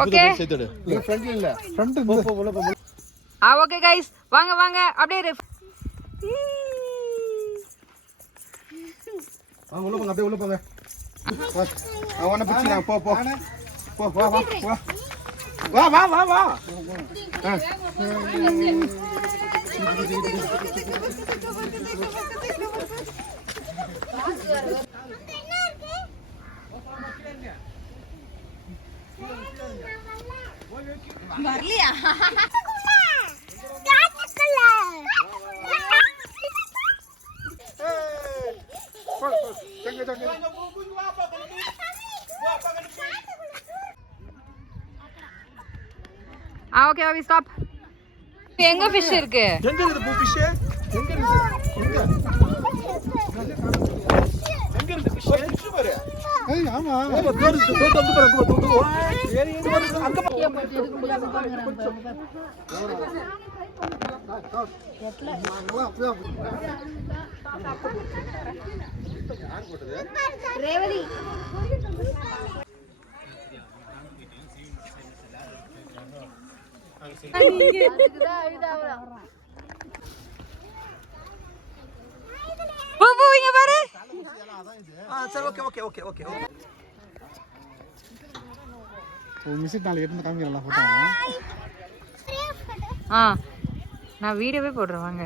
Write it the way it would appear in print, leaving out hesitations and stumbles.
Okay okay guys வாங்க வாங்க அப்படியே உள்ள போங்க அப்படியே உள்ள போங்க அவன பிடிச்சா போ போ போ வா வா வா வா வா வா வரலையா ஓகே வி ஸ்டாப். எங்க ஃபிஷ் இருக்கு? எங்க இருக்கு பூ ஃபிஷ்? எங்க இருக்கு? எங்க இருக்கு ஃபிஷ்? ஃபிஷ் பாரு. ஏய் ஆமா. ஓ தோடு பாரு தோடு. ஏறி எங்க பாரு அங்க பாரு. ரேவதி பூ இங்க பாரு. சரி okay okay okay okay okay. ஒரு மினிட் நாளைக்கு எடுத்து காமிக்கிறேன் போட்டோ. நான் வீடியோவே போடுறேன் வாங்க.